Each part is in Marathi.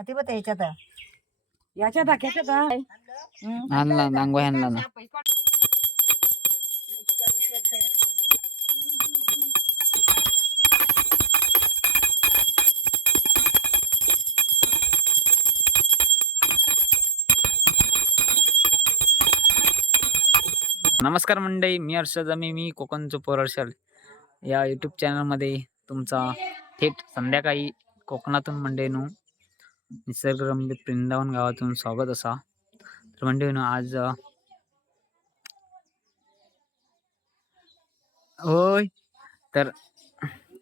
ती बघ याच्यात. याच्या धाक्याच्या हम्म. आणला नांगवा आणला ना. नमस्कार मंडळी मी हर्षद जामी मी कोकणचं पोरर्शल या यूट्यूब चॅनलमध्ये तुमचा थेट संध्याकाळी कोकणातून मंडळीनो निसर्गरम्य वृंदावन गावातून स्वागत असा. तर म्हणजे आज होय. तर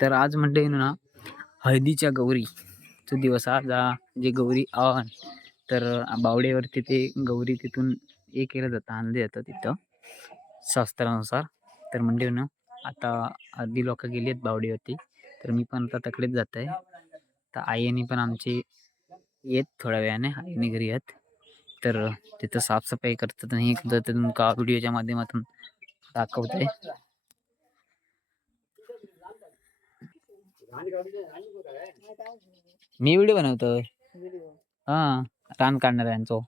तर आज मंडळीनो ना हळदीच्या गौरीचा दिवस आज जे गौरी आव्हान तर बावडेवरती ते गौरी तिथून हे केलं जातं आणलं जातं तिथं शास्त्रानुसार. तर म्हणजे ना आता अर्धी लोक गेली आहेत बावडीवरती तर मी पण आता तकडेच जात आहे तर आईने पण आमची येत थोड्या वेळाने आईने घरी आहेत तर तिथं साफसफाई करतात आणि हे करतात. तुमका व्हिडिओच्या माध्यमातून दाखवत आहे मी व्हिडिओ बनवतोय. हा रान काढणाऱ्यांचो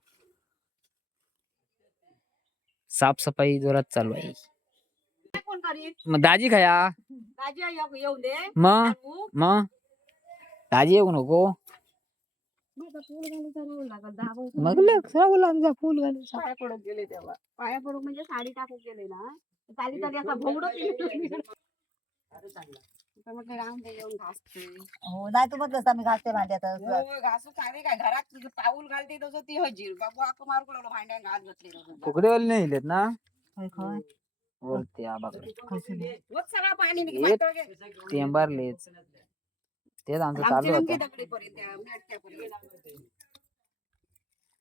साफसफाई जोरात चालू आहे. मग दाजी खाया. मग तू मग. दाजी येऊ नको माझा फूल घालून चालवं लागल दहा वर्ष मग लग गुलाबचा फुल घालून पाया पडून गेले तेव्हा. पाया पडून म्हणजे साडी टाकून गेले ना. चाली चाली असा हो नाही तू बघ मी घासते भांड्यात हो, घासू काय? घरात तुझं पाऊल घालते तसं ती हजीर. बाबू आक मारू लागलो? भांड्या घात घातले फुगडेवाले नाही ना. वरती आबाकडे सगळं पाणी. टेंबारलेच. तेच आमचं आमची चालू रंगी होतं दगडीपर्यंत मेटक्यापर्यंत.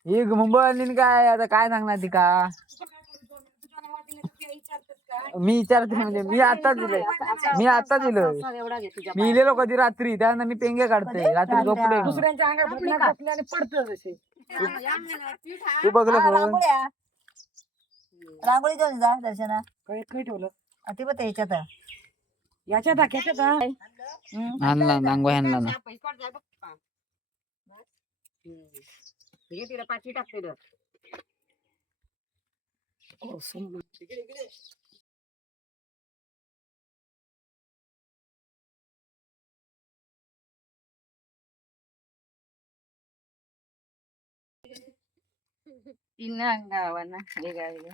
ही मुंबई काय आता काय सांगणार ती का? मी विचारते म्हणजे मी आता दिलंय. मी आता दिलोय. असा एवढा घे तुझ्या मी इलेलो कधी रात्री त्यानंतर मी पेंगे काढते रात्री झोपले. दुसऱ्यांच्या अंगात बसल्या आणि पडतं जसे. तू बघलं हा, रांगोळ्या. रांगोळी घेऊन जा दर्शना. काय काय ठेवलं? ती बघ याच्यात. याच्या धाक्याच्या का हम्म. आणला नांगवा आणला ना हे तिला पाचवी टाकते रे. तीन अंगावाना वेगळा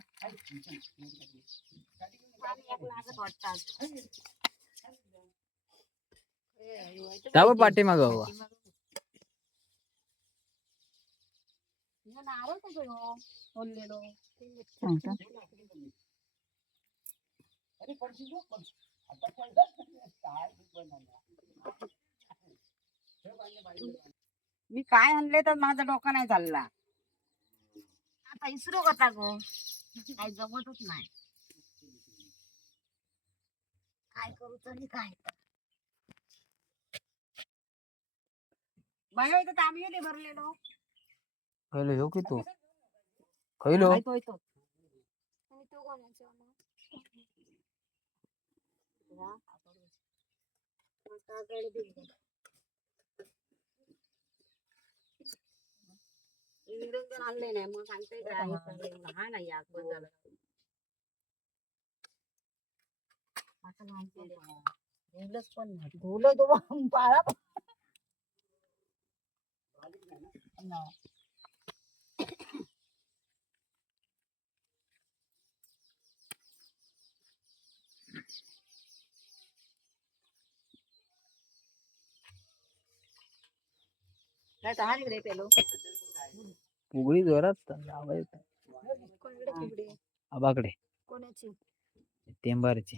वेगळा जाऊ हवा मी काय आणले तर माझा डोका नाही चालला. आता इसरो होता गो काय जमतच नाही. काय करू तरी काय? बाया इथं तांबे होते भरलेलो खयलो ह्यो की तू खयलो ऐकू ऐकू निरंजन आणले नाही मग सांगते काय हा नाही आग बंद झालं आता माहिती आहे. धुलंच पण नाही धुलं तो पाळा पण. नाही. नाही तर हा निघले पेलो उघडी जोरात लावायचं. कोणाकडे आहे? आबाकडे कोणाची टेंबारची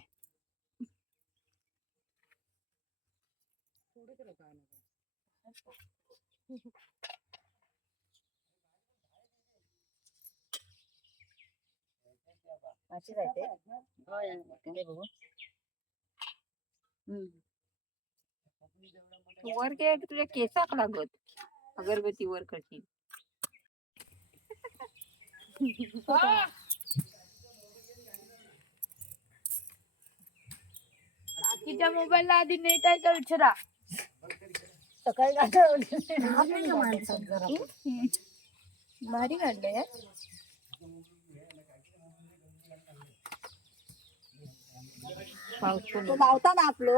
अशी राहते? हे बघू. वर के तुझ्या केसाक लागत. अगरबत्ती वर करशील तिच्या मोबाईलला आधी नेट आहे का विचारा सकाळी गाठवली भारी काढलंय पाऊस तो मावता ना आपलो.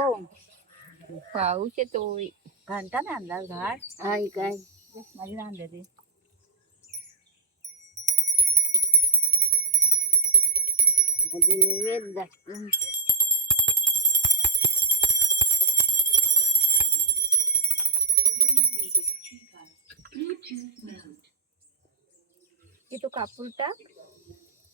पाऊस येतोय. घंटा नाही आणला घाट काय काय? माझी आणले ते नैवेद्य दाखवून की तो कापूर टाक.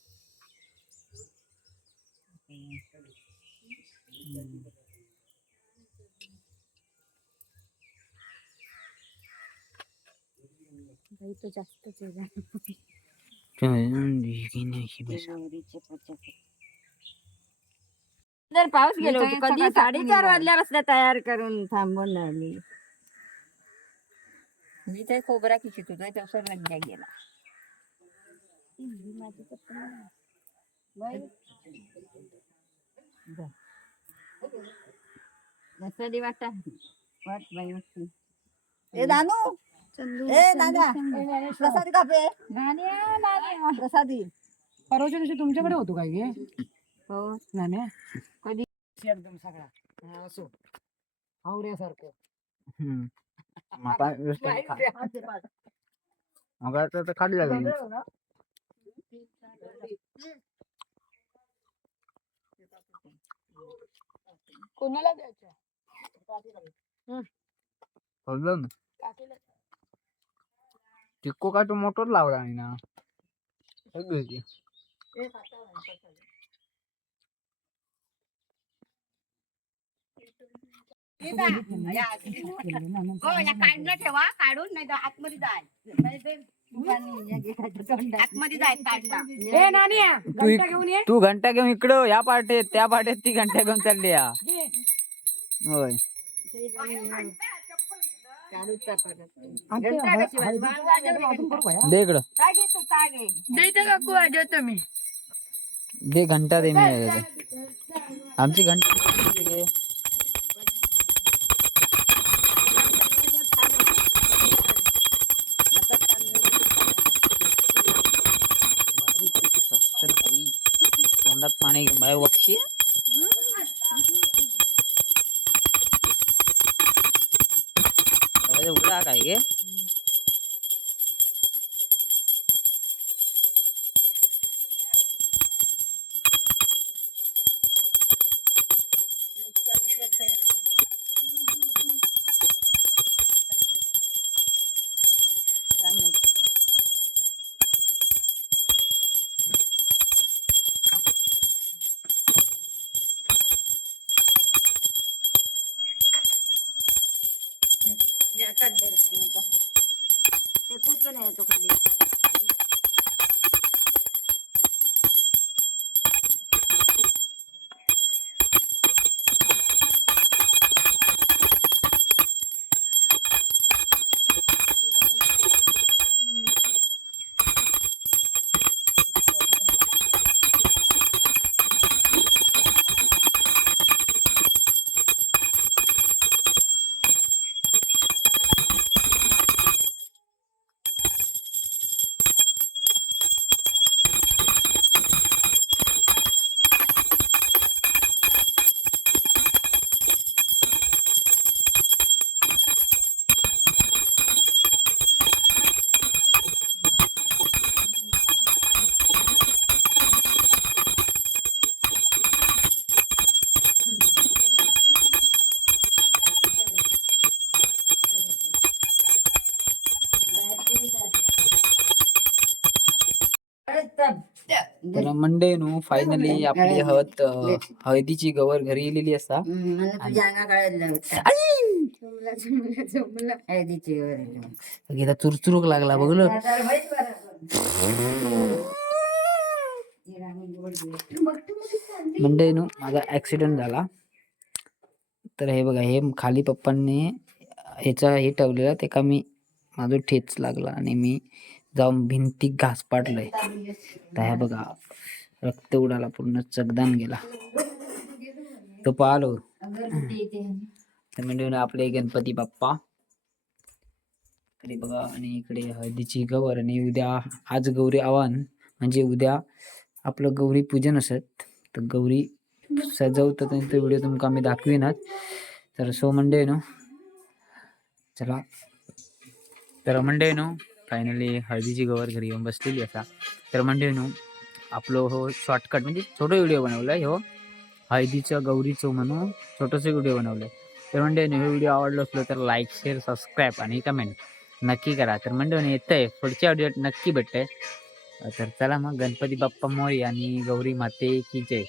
बाई तो जास्तच आहे गौरीचे पचक जर पाऊस गेलो मी होतो काय कधी सकाळ साडेचार टाकून वाजल्यापासून तयार करून थांबून आली मी. ते खोबरा किचित होतो तेवढा रंग्या गेला. मसाली वाटा. वाट बाई वाटते ए नानू. ए नाना प्रसादी कापे नाण्या, नाण्या. प्रसादी. परवाच्या दिवशी तुमच्याकडे होतो काय गे? हो. नाण्या कधी? एकदम सगळा. हा, असो. हावऱ्यासारखं हम्म. माका नुसतं खा- माका आता तर खाली लागली कोणाला द्यायचं समजलं ना टिक्को काय तो मोटर लावला नाही ना सगळी ती. हो या काढलं ठेवा काढून नाही तर आतमध्ये जाय आतमध्ये ए तू इक- घेऊन ये. तू घंटा घेऊन इकडं या पार्टीत त्या पार्टीत ती घंटा घेऊन चालली या. होय. आणि ते हळ- हळदीचं अजून करू का या? दे इकडं. काय घेतो काय घे? देते काकू वाजवतो मी दे घंटा दे मी. आमची घंटा दे. तर बाई, तोंडात पाणी घेऊन बाय वक्षी दरवाजा उघडा काय गे. ते कुठून येतो खाली. तर मंडे नु फायनली आपली हळद अं, हळदीची गवर घरी येलेली असा. मला तुझ्या अंगा हळदीची चुरचुरूक लागला बघलं मंडे नु माझा ऍक्सिडेंट झाला. तर हे बघा हे खाली पप्पांनी ह्याचा हे ठेवलेला ते का मी माझं ठेच लागला आणि मी जाऊन भिंती घास पाडलंय. तर ह्या बघा रक्त उडाला पूर्ण चगदान गेला. तो पाहलो हो. तर म्हणजे आपले गणपती बाप्पा. तरी बघा आणि इकडे हळदीची गवर आणि उद्या आज गौरी आव्हान म्हणजे उद्या आपलं गौरी पूजन असत. तर गौरी सजवतं त्यांचा व्हिडिओ तुमका आम्ही दाखविनात. तर सो मंडे नो चला. तर मंडे नो फायनली हळदीची गवर घरी येऊन बसलेली असा. तर हो म्हणजे नो आपलो हो शॉर्टकट म्हणजे छोटो व्हिडिओ आहे हो हळदीचं गौरीचं म्हणून छोटंसं व्हिडिओ बनवलंय. तर म्हणजे हे व्हिडिओ आवडलो असलो तर लाईक शेअर सबस्क्राईब आणि कमेंट नक्की करा. तर म्हणजे आहे पुढच्या व्हिडिओ नक्की भेटतंय तर चला मग गणपती बाप्पा मोरी आणि गौरी माते की जय.